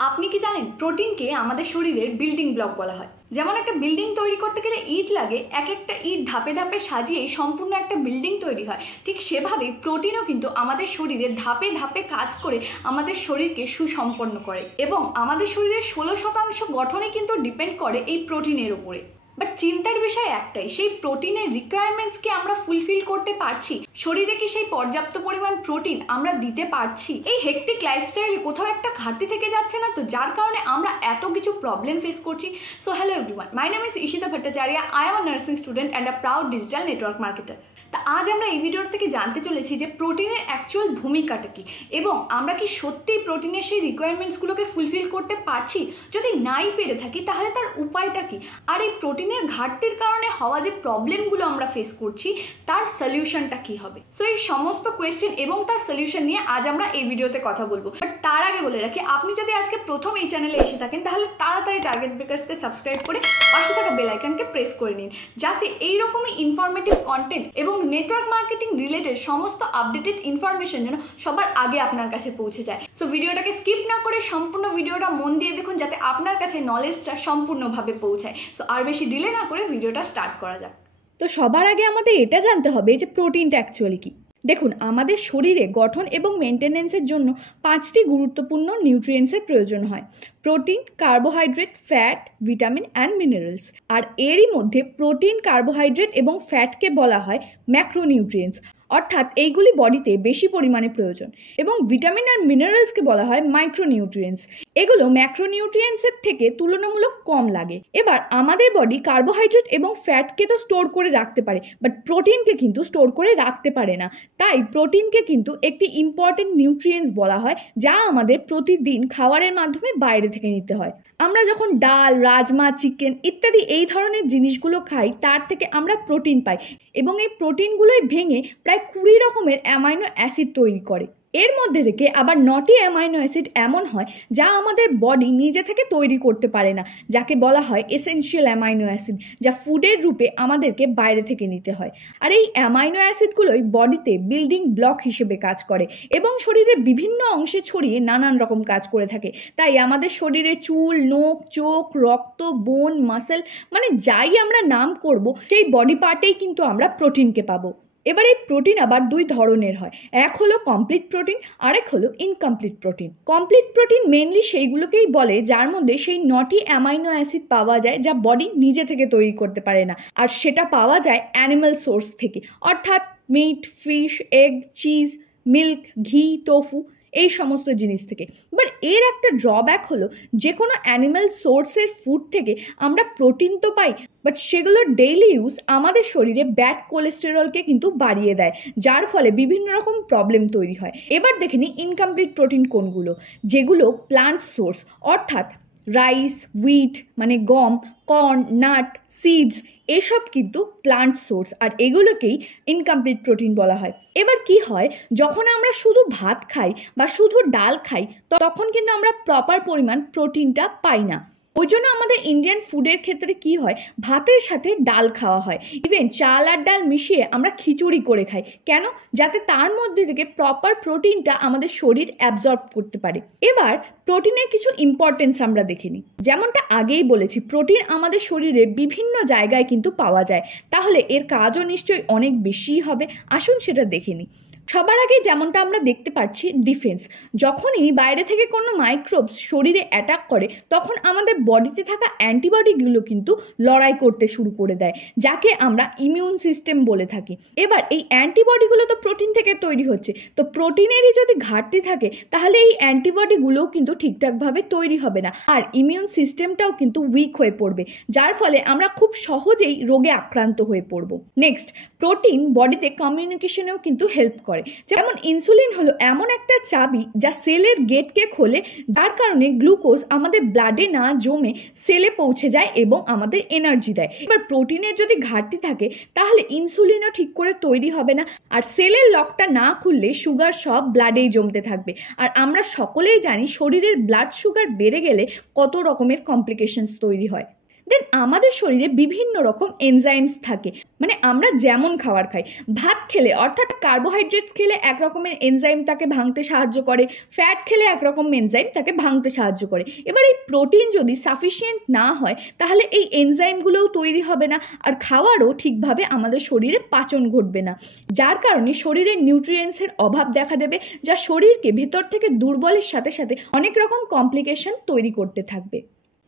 আপনি কি জানেন প্রোটিনকে আমাদের শরীরের বিল্ডিং ব্লক বলা হয়। যেমন একটা বিল্ডিং তৈরি করতে গেলে ইট লাগে, এক একটা ইট ধাপে ধাপে সাজিয়ে সম্পূর্ণ একটা বিল্ডিং তৈরি হয়। ঠিক সেভাবে প্রোটিনও কিন্তু আমাদের শরীরে ধাপে ধাপে কাজ করে আমাদের শরীরকে সুসম্পন্ন করে এবং আমাদের শরীরের 16% গঠনই কিন্তু ডিপেন্ড করে এই প্রোটিনের উপরে। বাট চিন্তার বিষয় একটাই, সেই প্রোটিনের রিকোয়ারমেন্টসকে আমরা ফুলফিল করতে পারছি? শরীরে কি সেই পর্যাপ্ত পরিমাণ প্রোটিন আমরা দিতে পারছি? এই হেক্টিক লাইফস্টাইলে কোথাও একটা ঘাটতি থেকে যাচ্ছে না তো, যার কারণে আমরা এত কিছু প্রবলেম ফেস করছি? So hello everyone, my name is Ishita Bhattacharya. I am a nursing student and a proud digital network marketer. তা আজ আমরা এই ভিডিওর থেকে জানতে চলেছি যে প্রোটিনের অ্যাকচুয়াল ভূমিকাটা কি এবং আমরা কি সত্যিই প্রোটিনের সেই রিকোয়ারমেন্টসগুলোকে ফুলফিল করতে পারছি? যদি নাই পেরে থাকি তাহলে তার উপায়টা কি? আর এই প্রোটিনের ঘাটতির কারণে হওয়া যে প্রবলেমগুলো আমরা ফেস করছি তার সলিউশনটা কি হবে? সো এই সমস্ত কোয়েশ্চেন এবং তার সলিউশন নিয়ে আজ আমরা এই ভিডিওতে কথা বলবো। বাট তার আগে বলে রাখি, আপনি যদি আজকে প্রথম এই চ্যানেলে এসে থাকেন তাহলে তাড়াতাড়ি টার্গেট ব্রেকার্সকে সাবস্ক্রাইব করে পাশে থাকা বেল আইকনকে প্রেস করে নিন, যাতে এইরকমই ইনফরমেটিভ কন্টেন্ট এবং নেটওয়ার্ক মার্কেটিং রিলেটেড সমস্ত আপডেটেড ইনফরমেশন যেন সবার আগে আপনার কাছে পৌঁছে যায়। সো ভিডিওটাকে স্কিপ না করে সম্পূর্ণ ভিডিওটা মন দিয়ে দেখুন, যাতে আপনার কাছে নলেজটা সম্পূর্ণভাবে পৌঁছায়। সো আর বেশি ডিলে না করে ভিডিওটা স্টার্ট করা যাক। তো সবার আগে আমাদের এটা জানতে হবে যে প্রোটিনটা অ্যাকচুয়ালি কি। দেখুন, আমাদের শরীরে গঠন এবং মেনটেনেন্সের জন্য 5টি গুরুত্বপূর্ণ নিউট্রিয়েন্টসের প্রয়োজন হয়: protein, carbohydrate, fat, vitamin and minerals. আর এরই মধ্যে প্রোটিন, কার্বোহাইড্রেট এবং ফ্যাটকে বলা হয় ম্যাক্রোনিউট্রিয়েন্টস, অর্থাৎ এইগুলি বডিতে বেশি পরিমাণে প্রয়োজন, এবং ভিটামিন আর মিনারেলসকে বলা হয় মাইক্রোনিউট্রিয়েন্টস। এগুলো ম্যাক্রোনিউট্রিয়েন্টসের থেকে তুলনামূলক কম লাগে। এবার আমাদের বডি কার্বোহাইড্রেট এবং ফ্যাটকে তো স্টোর করে রাখতে পারে, বাট প্রোটিনকে কিন্তু স্টোর করে রাখতে পারে না। তাই প্রোটিনকে কিন্তু একটি ইম্পর্টেন্ট নিউট্রিয়েন্টস বলা হয়, যা আমাদের প্রতিদিন খাবারের মাধ্যমে বাইরে থেকে নিতে হয়। আমরা যখন ডাল, রাজমা, চিকেন ইত্যাদি এই ধরনের জিনিসগুলো খাই, তার থেকে আমরা প্রোটিন পাই এবং এই প্রোটিনগুলোই ভেঙে প্রায় 20 রকমের অ্যামাইনো অ্যাসিড তৈরি করে। এর মধ্যে থেকে আবার 9টি অ্যামাইনো অ্যাসিড এমন হয় যা আমাদের বডি নিজে থেকে তৈরি করতে পারে না, যাকে বলা হয় এসেনশিয়াল অ্যামাইনো অ্যাসিড, যা ফুডের রূপে আমাদেরকে বাইরে থেকে নিতে হয়। আর এই অ্যামাইনো অ্যাসিডগুলোই বডিতে বিল্ডিং ব্লক হিসেবে কাজ করে এবং শরীরের বিভিন্ন অংশে ছড়িয়ে নানান রকম কাজ করে থাকে। তাই আমাদের শরীরে চুল, নখ, চোখ, রক্ত, বোন, মাসেল, মানে যাই আমরা নাম করব, সেই বডি পার্টেই কিন্তু আমরা প্রোটিনকে পাবো। এবার এই প্রোটিন আবার 2 ধরনের হয়। এক হলো কমপ্লিট প্রোটিন, আরেক হলো incomplete protein. Complete protein mainly সেইগুলোকেই বলে যার মধ্যে সেই 9টি অ্যামাইনো অ্যাসিড পাওয়া যায় যা বডি নিজে থেকে তৈরি করতে পারে না, আর সেটা পাওয়া যায় অ্যানিমাল সোর্স থেকে, অর্থাৎ meat, fish, egg, cheese, milk, ঘি, টোফু, এই সমস্ত জিনিস থেকে। বাট এর একটা ড্রব্যাক হলো, যে কোনো অ্যানিম্যাল সোর্সের ফুড থেকে আমরা প্রোটিন তো পাই, বাট সেগুলোর ডেইলি ইউজ আমাদের শরীরে ব্যাড কোলেস্টেরলকে কিন্তু বাড়িয়ে দেয়, যার ফলে বিভিন্ন রকম প্রবলেম তৈরি হয়। এবার দেখে নিই ইনকমপ্লিট প্রোটিন কোনগুলো। যেগুলো প্লান্ট সোর্স, অর্থাৎ রাইস, হুইট মানে গম, কর্ন, নাট, সিডস, এসব কিন্তু প্লান্ট সোর্স, আর এগুলোকেই ইনকমপ্লিট প্রোটিন বলা হয়। এবার কি হয়, যখন আমরা শুধু ভাত খাই বা শুধু ডাল খাই, তখন কিন্তু আমরা প্রপার পরিমাণ প্রোটিনটা পাই না। ওই জন্য আমাদের ইন্ডিয়ান ফুডের ক্ষেত্রে কি হয়, ভাতের সাথে ডাল খাওয়া হয়, ইভেন চাল আর ডাল মিশিয়ে আমরা খিচুড়ি করে খাই। কেন? যাতে তার মধ্যে থেকে প্রপার প্রোটিনটা আমাদের শরীর অ্যাবজর্ব করতে পারে। এবার প্রোটিনের কিছু ইম্পর্টেন্স আমরা দেখে নিই। যেমনটা আগেই বলেছি, প্রোটিন আমাদের শরীরে বিভিন্ন জায়গায় কিন্তু পাওয়া যায়, তাহলে এর কাজও নিশ্চয়ই অনেক বেশিই হবে। আসুন সেটা দেখে নিই। সবার আগে যেমনটা আমরা দেখতে পাচ্ছি, ডিফেন্স। যখনই বাইরে থেকে কোনো মাইক্রোবস শরীরে অ্যাটাক করে, তখন আমাদের বডিতে থাকা অ্যান্টিবডিগুলো কিন্তু লড়াই করতে শুরু করে দেয়, যাকে আমরা ইমিউন সিস্টেম বলে থাকি। এবার এই অ্যান্টিবডিগুলো তো প্রোটিন থেকে তৈরি হচ্ছে, তো প্রোটিনেরই যদি ঘাটতি থাকে তাহলে এই অ্যান্টিবডিগুলোও কিন্তু ঠিকঠাকভাবে তৈরি হবে না, আর ইমিউন সিস্টেমটাও কিন্তু উইক হয়ে পড়বে, যার ফলে আমরা খুব সহজেই রোগে আক্রান্ত হয়ে পড়ব। নেক্সট, প্রোটিন বডিতে কমিউনিকেশনেও কিন্তু হেল্প করে। যেমন ইনসুলিন হলো এমন একটা চাবি যা সেলের গেটকে খোলে, যার কারণে গ্লুকোজ আমাদের ব্লাডে না জমে সেলে পৌঁছে যায় এবং আমাদের এনার্জি দেয়। এবার প্রোটিনের যদি ঘাটতি থাকে তাহলে ইনসুলিনও ঠিক করে তৈরি হবে না, আর সেলের লকটা না খুললে সুগার সব ব্লাডেই জমতে থাকবে। আর আমরা সকলেই জানি শরীরের ব্লাড সুগার বেড়ে গেলে কত রকমের কমপ্লিকেশনস তৈরি হয়। দেন আমাদের শরীরে বিভিন্ন রকম এনজাইমস থাকে, মানে আমরা যেমন খাবার খাই, ভাত খেলে অর্থাৎ কার্বোহাইড্রেটস খেলে এক রকমের এনজাইম তাকে ভাঙতে সাহায্য করে, ফ্যাট খেলে এক রকম এনজাইম তাকে ভাঙতে সাহায্য করে। এবার এই প্রোটিন যদি সাফিসিয়েন্ট না হয় তাহলে এই এনজাইমগুলোও তৈরি হবে না, আর খাওয়ারও ঠিকভাবে আমাদের শরীরে পাচন ঘটবে না, যার কারণে শরীরে নিউট্রিয়েন্টসের অভাব দেখা দেবে, যা শরীরকে ভেতর থেকে দুর্বলের সাথে সাথে অনেক রকম কমপ্লিকেশন তৈরি করতে থাকবে।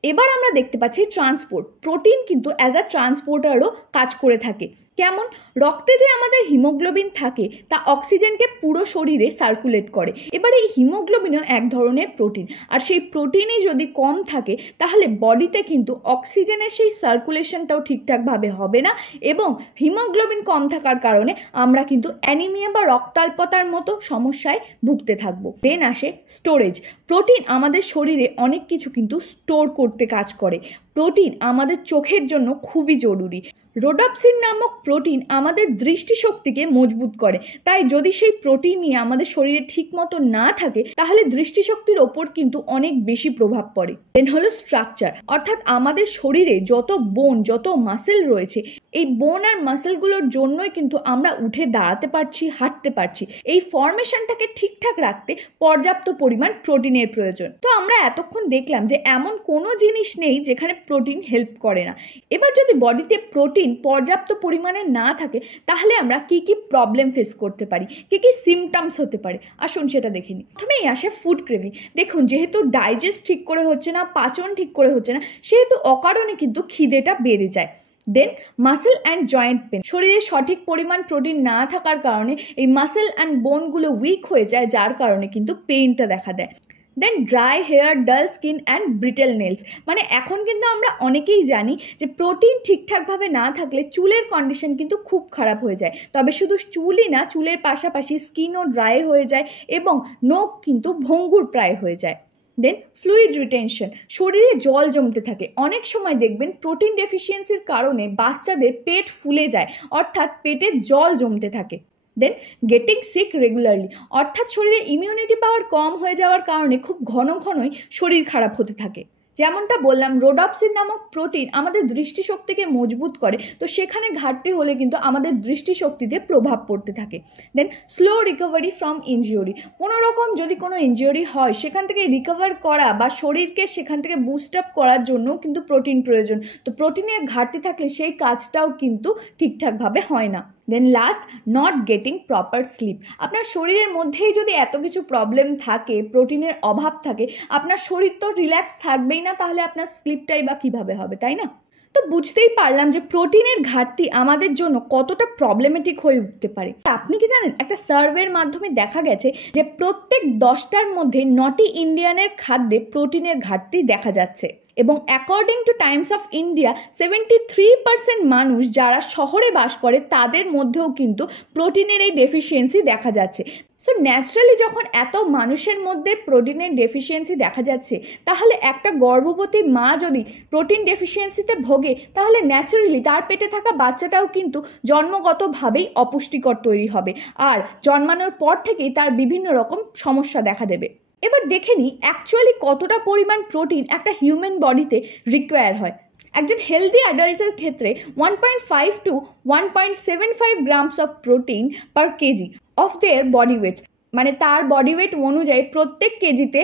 এবার আমরা দেখতে পাচ্ছি ট্রান্সপোর্ট। প্রোটিন কিন্তু অ্যাজ আ ট্রান্সপোর্টারও কাজ করে থাকে। কেমন? রক্তে যে আমাদের হিমোগ্লোবিন থাকে তা অক্সিজেনকে পুরো শরীরে সার্কুলেট করে। এবার এই হিমোগ্লোবিনও এক ধরনের প্রোটিন, আর সেই প্রোটিনই যদি কম থাকে তাহলে বডিতে কিন্তু অক্সিজেনের সেই সার্কুলেশনটাও ঠিকঠাকভাবে হবে না, এবং হিমোগ্লোবিন কম থাকার কারণে আমরা কিন্তু অ্যানিমিয়া বা রক্তাল্পতার মতো সমস্যায় ভুগতে থাকবো। দেন আসে স্টোরেজ। প্রোটিন আমাদের শরীরে অনেক কিছু কিন্তু স্টোর করতে কাজ করে। প্রোটিন আমাদের চোখের জন্য খুবই জরুরি। রোডোপ্সিন নামক প্রোটিন আমাদের দৃষ্টিশক্তিকে মজবুত করে, তাই যদি সেই প্রোটিন নিয়ে আমাদের শরীরে ঠিক মতো না থাকে তাহলে দৃষ্টিশক্তির ওপর কিন্তু অনেক বেশি প্রভাব পড়ে। দেন হলো স্ট্রাকচার, অর্থাৎ আমাদের শরীরে যত বোন যত মাসেল রয়েছে, এই বোন আর মাসেলগুলোর জন্যই কিন্তু আমরা উঠে দাঁড়াতে পারছি, হাঁটতে পারছি। এই ফরমেশনটাকে ঠিকঠাক রাখতে পর্যাপ্ত পরিমাণ প্রোটিনের প্রয়োজন। তো আমরা এতক্ষণ দেখলাম যে এমন কোনো জিনিস নেই যেখানে প্রোটিন হেল্প করে না। এবার যদি বডিতে প্রোটিন পর্যাপ্ত পরিমাণে না থাকে তাহলে আমরা কি কি প্রবলেম ফেস করতে পারি, কি কি সিমটমস হতে পারে, আসুন সেটা দেখে নিই। প্রথমেই আসে ফুড ক্রেভিং। দেখুন, যেহেতু ডাইজেস্ট ঠিক করে হচ্ছে না, পাচন ঠিক করে হচ্ছে না, সেহেতু অকারণে কিন্তু খিদেটা বেড়ে যায়। দেন মাসেল অ্যান্ড জয়েন্ট পেন। শরীরে সঠিক পরিমাণ প্রোটিন না থাকার কারণে এই মাসেল অ্যান্ড বোনগুলো উইক হয়ে যায়, যার কারণে কিন্তু পেইনটা দেখা দেয়। দেন ড্রাই হেয়ার, ডাল স্কিন অ্যান্ড ব্রিটেল নেলস। মানে এখন কিন্তু আমরা অনেকেই জানি যে প্রোটিন ঠিকঠাকভাবে না থাকলে চুলের কন্ডিশন কিন্তু খুব খারাপ হয়ে যায়। তবে শুধু চুলই না, চুলের পাশাপাশি স্কিনও ড্রাই হয়ে যায় এবং নখ কিন্তু ভঙ্গুর প্রায় হয়ে যায়। দেন ফ্লুইড রিটেনশন। শরীরে জল জমতে থাকে। অনেক সময় দেখবেন প্রোটিন ডেফিসিয়েন্সির কারণে বাচ্চাদের পেট ফুলে যায়, অর্থাৎ পেটে জল জমতে থাকে। দেন গেটিং সিক রেগুলারলি, অর্থাৎ শরীরে ইমিউনিটি পাওয়ার কম হয়ে যাওয়ার কারণে খুব ঘন ঘনই শরীর খারাপ হতে থাকে। যেমনটা বললাম, রোডোপ্সিন নামক প্রোটিন আমাদের দৃষ্টিশক্তিকে মজবুত করে, তো সেখানে ঘাটতি হলে কিন্তু আমাদের দৃষ্টিশক্তিতে প্রভাব পড়তে থাকে। দেন স্লো রিকভারি ফ্রম ইনজিওরি। কোনো রকম যদি কোনো ইনজিওরি হয় সেখান থেকে রিকভার করা বা শরীরকে সেখান থেকে বুস্ট আপ করার জন্য কিন্তু প্রোটিন প্রয়োজন। তো প্রোটিনের ঘাটতি থাকলে সেই কাজটাও কিন্তু ঠিকঠাকভাবে হয় না। Then last, not getting proper sleep. আপনার শরীরের মধ্যেই যদি এত কিছু প্রবলেম থাকে, প্রোটিনের অভাব থাকে, আপনার শরীর তো রিল্যাক্স থাকবেই না, তাহলে আপনার স্লিপটাই বা কীভাবে হবে, তাই না? তো বুঝতেই পারলাম যে প্রোটিনের ঘাটতি আমাদের জন্য কতটা প্রবলেমেটিক হয়ে উঠতে পারে। আপনি কি জানেন, একটা সার্ভের মাধ্যমে দেখা গেছে যে প্রত্যেক 10টার মধ্যে 9টি ইন্ডিয়ানের খাদ্যে প্রোটিনের ঘাটতি দেখা যাচ্ছে, এবং according to Times of India 73% মানুষ যারা শহরে বাস করে তাদের মধ্যেও কিন্তু প্রোটিনের এই ডেফিসিয়েন্সি দেখা যাচ্ছে। সো ন্যাচারালি যখন এত মানুষের মধ্যে প্রোটিনের ডেফিসিয়েন্সি দেখা যাচ্ছে, তাহলে একটা গর্ভবতী মা যদি প্রোটিন ডেফিসিয়েন্সিতে ভোগে তাহলে ন্যাচারালি তার পেটে থাকা বাচ্চাটাও কিন্তু জন্মগতভাবেই অপুষ্টিকর তৈরি হবে, আর জন্মানোর পর থেকেই তার বিভিন্ন রকম সমস্যা দেখা দেবে। এবার দেখে নিই অ্যাকচুয়ালি কতটা পরিমাণ প্রোটিন একটা হিউম্যান বডিতে রিকোয়ার হয়। একজন হেলদি অ্যাডাল্টের ক্ষেত্রে 1.5 to 1.75 grams of protein per KG of their body weight, মানে তার বডি ওয়েট অনুযায়ী প্রত্যেক কেজিতে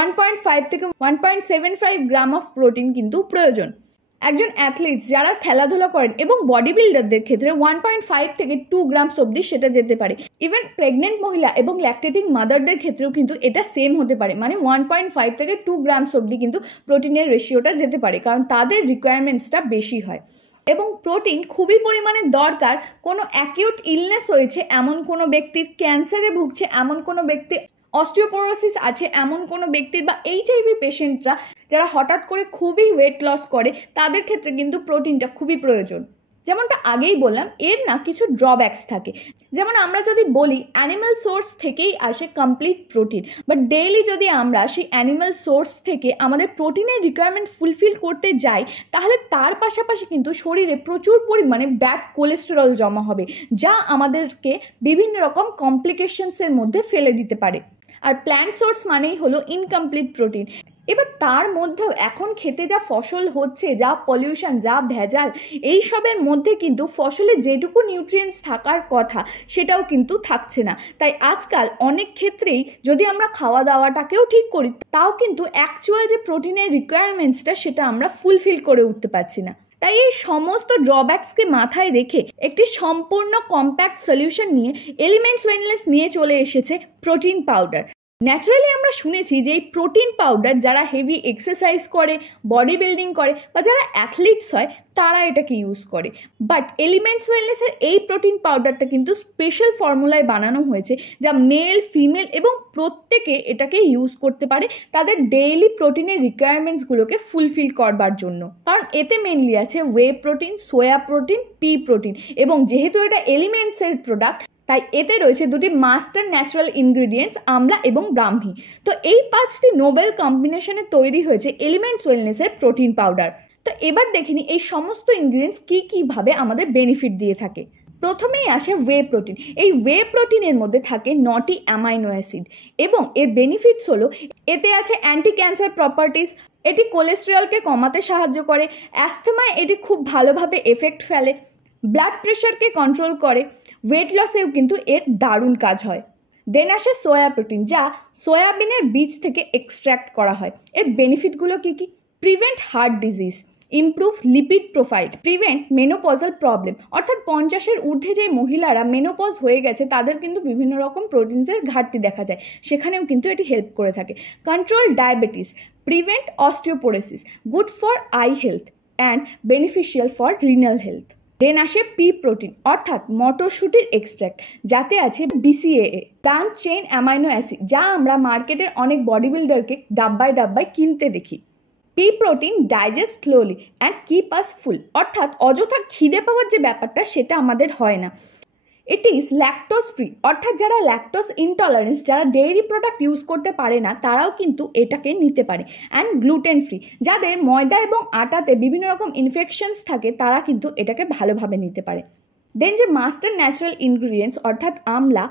1.5 থেকে 1.75 গ্রাম অফ প্রোটিন কিন্তু প্রয়োজন। একজন অ্যাথলিটস যারা খেলাধুলা করেন এবং বডি বিল্ডারদের ক্ষেত্রে 1.5 থেকে 2 গ্রামস অবধি সেটা যেতে পারে। ইভেন প্রেগনেন্ট মহিলা এবং ল্যাকটেটিং মাদারদের ক্ষেত্রেও কিন্তু এটা সেম হতে পারে, মানে 1.5 থেকে 2 গ্রামস অবধি কিন্তু প্রোটিনের রেশিওটা যেতে পারে, কারণ তাদের রিকোয়ারমেন্টসটা বেশি হয়। এবং প্রোটিন খুবই পরিমাণে দরকার কোনো অ্যাকিউট ইলনেস হয়েছে এমন কোনো ব্যক্তির, ক্যান্সারে ভুগছে এমন কোনো ব্যক্তি, অস্টিওপোরোসিস আছে এমন কোনো ব্যক্তির, বা HIV পেশেন্টরা যারা হঠাৎ করে খুবই ওয়েট লস করে, তাদের ক্ষেত্রে কিন্তু প্রোটিনটা খুবই প্রয়োজন। যেমনটা আগেই বললাম, এর না কিছু ড্রব্যাকস থাকে। যেমন আমরা যদি বলি অ্যানিম্যাল সোর্স থেকেই আসে কমপ্লিট প্রোটিন, বাট ডেইলি যদি আমরা সেই অ্যানিম্যাল সোর্স থেকে আমাদের প্রোটিনের রিকোয়ারমেন্ট ফুলফিল করতে যাই, তাহলে তার পাশাপাশি কিন্তু শরীরে প্রচুর পরিমাণে ব্যাড কোলেস্টেরল জমা হবে, যা আমাদেরকে বিভিন্ন রকম কমপ্লিকেশনসের মধ্যে ফেলে দিতে পারে। আর প্ল্যান্ট সোর্স মানেই হলো ইনকমপ্লিট প্রোটিন। এবার তার মধ্যেও এখন খেতে যা ফসল হচ্ছে, যা পলিউশন, যা ভেজাল, এইসবের মধ্যে কিন্তু ফসলে যেটুকু নিউট্রিয়েন্টস থাকার কথা সেটাও কিন্তু থাকছে না। তাই আজকাল অনেক ক্ষেত্রেই যদি আমরা খাওয়া দাওয়াটাকেও ঠিক করি, তাও কিন্তু অ্যাকচুয়াল যে প্রোটিনের রিকোয়ারমেন্টসটা সেটা আমরা ফুলফিল করে উঠতে পারছি না। তাই এই সমস্ত ড্রব্যাকসকে মাথায় রেখে একটি সম্পূর্ণ কম্প্যাক্ট সলিউশন নিয়ে এলিমেন্টস ওয়েলনেস নিয়ে চলে এসেছে প্রোটিন পাউডার। ন্যাচারালি আমরা শুনেছি যে এই প্রোটিন পাউডার যারা হেভি এক্সারসাইজ করে, বডি বিল্ডিং করে বা যারা অ্যাথলিটস হয় তারা এটাকে ইউজ করে। বাট এলিমেন্টস ওয়েলনেসের এই প্রোটিন পাউডারটা কিন্তু স্পেশাল ফর্মুলায় বানানো হয়েছে, যা মেল, ফিমেল এবং প্রত্যেকে এটাকে ইউজ করতে পারে তাদের ডেইলি প্রোটিনের রিকোয়ারমেন্টসগুলোকে ফুলফিল করবার জন্য। কারণ এতে মেনলি আছে ওয়ে প্রোটিন, সোয়া প্রোটিন, পি প্রোটিন, এবং যেহেতু এটা এলিমেন্টসের প্রোডাক্ট তাই এতে রয়েছে দুটি মাস্টার ন্যাচারাল ইনগ্রিডিয়েন্টস, আমলা এবং ব্রাহ্মী। তো এই 5টি নোবেল কম্বিনেশনে তৈরি হয়েছে এলিমেন্টস ওয়েলনেসের প্রোটিন পাউডার। তো এবার দেখে নিই এই সমস্ত ইনগ্রিডিয়েন্টস কীভাবে আমাদের বেনিফিট দিয়ে থাকে। প্রথমেই আসে ওয়ে প্রোটিন। এই ওয়ে প্রোটিনের মধ্যে থাকে 9টি অ্যামাইনো অ্যাসিড এবং এর বেনিফিটস হলো এতে আছে অ্যান্টি ক্যান্সার প্রপার্টিস, এটি কোলেস্টেরলকে কমাতে সাহায্য করে, অ্যাস্থমায় এটি খুব ভালোভাবে এফেক্ট ফেলে, ব্লাড প্রেশারকে কন্ট্রোল করে, ওয়েট লসেও কিন্তু এর দারুণ কাজ হয়। দেন আসে সোয়া প্রোটিন, যা সয়াবিনের বীজ থেকে এক্সট্র্যাক্ট করা হয়। এর বেনিফিটগুলো কী কী? Prevent heart disease, improve lipid profile, prevent menopausal problem, অর্থাৎ 50-এর ঊর্ধ্বে যে মহিলারা মেনোপজ হয়ে গেছে তাদের কিন্তু বিভিন্ন রকম প্রোটিনসের ঘাটতি দেখা যায়, সেখানেও কিন্তু এটি হেল্প করে থাকে। Control diabetes, prevent osteoporosis, good for eye health and beneficial for renal health. Then আসে পি প্রোটিন, অর্থাৎ মটরশুটির এক্সট্র্যাক্ট, যাতে আছে BCAA, branch chain amino acid, যা আমরা মার্কেটের অনেক বডি বিল্ডারকে ডাব্বায় ডাব্বায় কিনতে দেখি। Pea protein digest slowly and keep us full, অর্থাৎ অযথা খিদে পাওয়ার যে ব্যাপারটা সেটা আমাদের হয় না। ইট ইজ ল্যাকটোজ ফ্রি, অর্থাৎ যারা ল্যাকটোজ ইনটলারেন্স, যারা ডেইরি প্রোডাক্ট ইউজ করতে পারে না তারাও কিন্তু এটাকে নিতে পারে। অ্যান্ড গ্লুটেন ফ্রি, যাদের ময়দা এবং আটাতে বিভিন্ন রকম ইনফেকশনস থাকে তারা কিন্তু এটাকে ভালোভাবে নিতে পারে। দেন যে মাস্টার ন্যাচারাল ইনগ্রিডিয়েন্টস অর্থাৎ আমলা,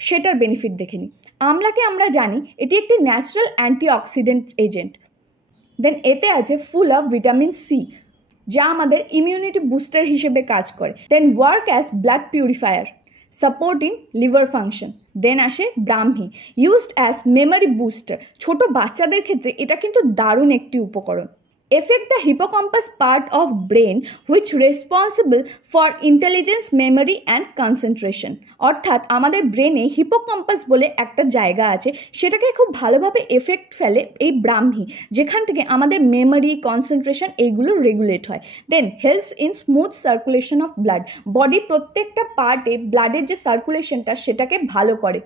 সেটার বেনিফিট দেখে নিই। আমলাকে আমরা জানি এটি একটি ন্যাচারাল অ্যান্টিঅক্সিডেন্ট এজেন্ট। দেন এতে আছে ফুল অফ ভিটামিন সি, যা আমাদের ইমিউনিটি বুস্টার হিসেবে কাজ করে। Then work as blood purifier, supporting liver function. Then আসে brahmi, used as memory booster, ছোট বাচ্চাদের ক্ষেত্রে এটা কিন্তু দারুণ একটি উপকরণ। Affect the hippocampus part of brain which responsible for intelligence, memory and concentration, অর্থাৎ আমাদের ব্রেনে হিপোক্যাম্পাস বলে একটা জায়গা আছে, সেটাকে খুব ভালোভাবে এফেক্ট ফেলে এই ব্রাহ্মী, যেখান থেকে আমাদের মেমোরি, কনসেন্ট্রেশন এইগুলো রেগুলেট হয়। Then helps in smooth circulation of blood, বডির প্রত্যেকটা পার্টে ব্লাডের যে সার্কুলেশনটা সেটাকে ভালো করে।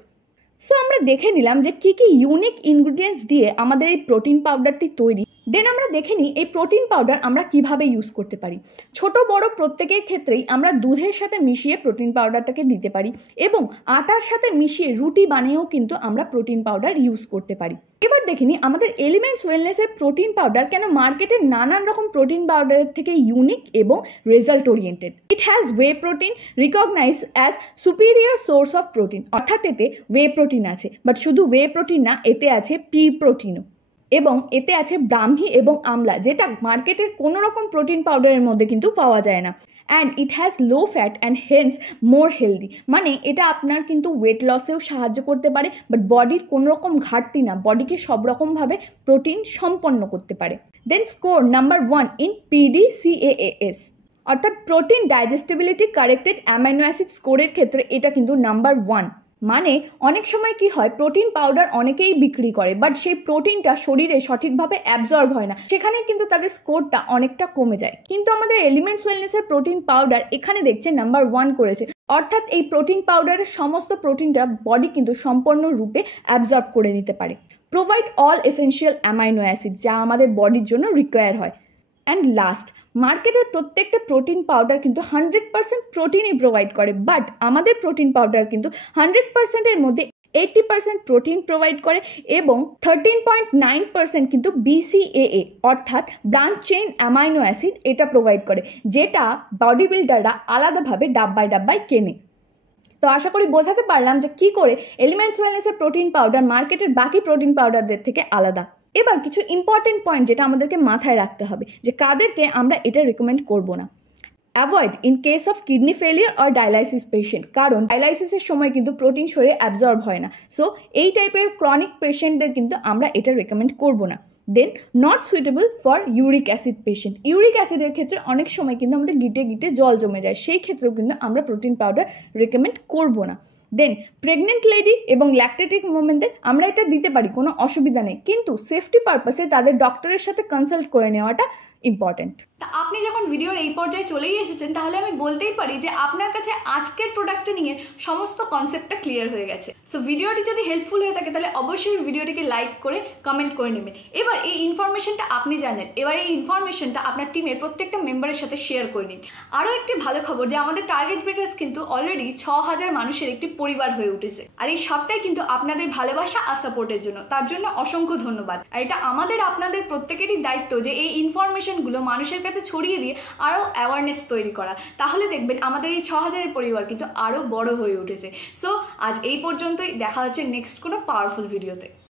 সো আমরা দেখে নিলাম যে কী কী ইউনিক ইনগ্রিডিয়েন্টস দিয়ে আমাদের এই প্রোটিন পাউডারটি তৈরি। দেন আমরা দেখে নিই এই প্রোটিন পাউডার আমরা কিভাবে ইউজ করতে পারি। ছোট বড় প্রত্যেকের ক্ষেত্রেই আমরা দুধের সাথে মিশিয়ে প্রোটিন পাউডারটাকে দিতে পারি এবং আটার সাথে মিশিয়ে রুটি বানিয়েও কিন্তু আমরা প্রোটিন পাউডার ইউজ করতে পারি। এবার দেখে নিই আমাদের এলিমেন্টস ওয়েলনেসের প্রোটিন পাউডার কেন মার্কেটের নানান রকম প্রোটিন পাউডারের থেকে ইউনিক এবং result oriented. It has whey protein, recognize as superior source of protein, অর্থাৎ এতে ওয়ে প্রোটিন আছে, বাট শুধু ওয়ে প্রোটিন না, এতে আছে পি প্রোটিনও, এবং এতে আছে ব্রাহ্মী এবং আমলা, যেটা মার্কেটের কোনো রকম প্রোটিন পাউডারের মধ্যে কিন্তু পাওয়া যায় না। And it has low fat and hence more healthy, মানে এটা আপনার কিন্তু ওয়েট লসেও সাহায্য করতে পারে, বাট বডির কোনো রকম ঘাটতি না, বডিকে সব রকমভাবে প্রোটিন সম্পন্ন করতে পারে। দেন স্কোর নাম্বার 1 ইন PDCAAS, অর্থাৎ প্রোটিন ডাইজেস্টিবিলিটি কারেক্টেড অ্যামাইনো অ্যাসিড স্কোরের ক্ষেত্রে এটা কিন্তু নাম্বার 1। মানে অনেক সময় কি হয়, প্রোটিন পাউডার অনেকেই বিক্রি করে, বাট সেই প্রোটিনটা শরীরে সঠিকভাবে অ্যাবজর্ব হয় না, সেখানে কিন্তু তাদের স্কোরটা অনেকটা কমে যায়। কিন্তু আমাদের এলিমেন্টস ওয়েলনেসের প্রোটিন পাউডার এখানে দেখছে নাম্বার 1 করেছে, অর্থাৎ এই প্রোটিন পাউডারের সমস্ত প্রোটিনটা বডি কিন্তু সম্পূর্ণরূপে অ্যাবজর্ব করে নিতে পারে। Provide all essential amino acid, যা আমাদের বডির জন্য রিকোয়ার হয়। অ্যান্ড লাস্ট, মার্কেটের প্রত্যেকটা প্রোটিন পাউডার কিন্তু 100% প্রোটিনই প্রোভাইড করে, বাট আমাদের প্রোটিন পাউডার কিন্তু 100%-এর মধ্যে 80% প্রোটিন প্রোভাইড করে এবং 13.9% কিন্তু BCAA, অর্থাৎ ব্রাঞ্চ চেইন অ্যামাইনো অ্যাসিড, এটা প্রোভাইড করে, যেটা বডি বিল্ডাররা আলাদাভাবে ডাব্বায় ডাব্বায় কেনে। তো আশা করি বোঝাতে পারলাম যে কী করে এলিমেন্টস ওয়েলনেসের প্রোটিন পাউডার মার্কেটের বাকি প্রোটিন পাউডারদের থেকে আলাদা। এবার কিছু ইম্পর্টেন্ট পয়েন্ট যেটা আমাদেরকে মাথায় রাখতে হবে যে কাদেরকে আমরা এটা রেকমেন্ড করব না। Avoid in case of kidney failure or dialysis patient, কারণ ডায়ালাইসিসের সময় কিন্তু প্রোটিন শরীরে অ্যাবজর্ব হয় না। সো এই টাইপের ক্রনিক পেশেন্টদের কিন্তু আমরা এটা রেকমেন্ড করব না। Then not suitable for uric acid patient, uric অ্যাসিডের ক্ষেত্রে অনেক সময় কিন্তু আমাদের গিটে গিটে জল জমে যায়, সেই ক্ষেত্রেও কিন্তু আমরা প্রোটিন পাউডার রেকমেন্ড করব না। দেন প্রেগনেন্ট লেডি এবং ল্যাকটেটিক মোমেন্টদের আমরা এটা দিতে পারি, কোনো অসুবিধা নেই, কিন্তু সেফটি পারপাসে তাদের ডক্টরের সাথে কনসাল্ট করে নেওয়াটা ইম্পর্টেন্ট। তা আপনি যখন ভিডিওর এই পর্যায়ে চলেই এসেছেন তাহলে আমি বলতেই পারি যে আপনার কাছে আজকের প্রোডাক্টনিংয়ের সমস্ত কনসেপ্টটা ক্লিয়ার হয়ে গেছে। সো ভিডিওটি যদি হেল্পফুল হয়ে থাকে তাহলে অবশ্যই ভিডিওটিকে লাইক করে কমেন্ট করে নেবেন। এবার এই ইনফরমেশনটা আপনি জানেন, এবার এই ইনফরমেশনটা আপনার টিমের প্রত্যেকটা মেম্বারের সাথে শেয়ার করে নিন। আরও একটি ভালো খবর যে আমাদের টার্গেট ব্রেকার্স কিন্তু অলরেডি 6000 মানুষের একটি পরিবার হয়ে উঠেছে, আর এই সবটাই কিন্তু আপনাদের ভালোবাসা আর সাপোর্টের জন্য। তার জন্য অসংখ্য ধন্যবাদ। আর এটা আমাদের আপনাদের প্রত্যেকেরই দায়িত্ব যে এই ইনফরমেশনগুলো মানুষের কাছে ছড়িয়ে দিয়ে আরও অ্যাওয়ারনেস তৈরি করা, তাহলে দেখবেন আমাদের এই 6000 পরিবার কিন্তু আরও বড় হয়ে উঠেছে। সো আজ এই পর্যন্তই, দেখা হচ্ছে নেক্সট কোনো পাওয়ারফুল ভিডিওতে।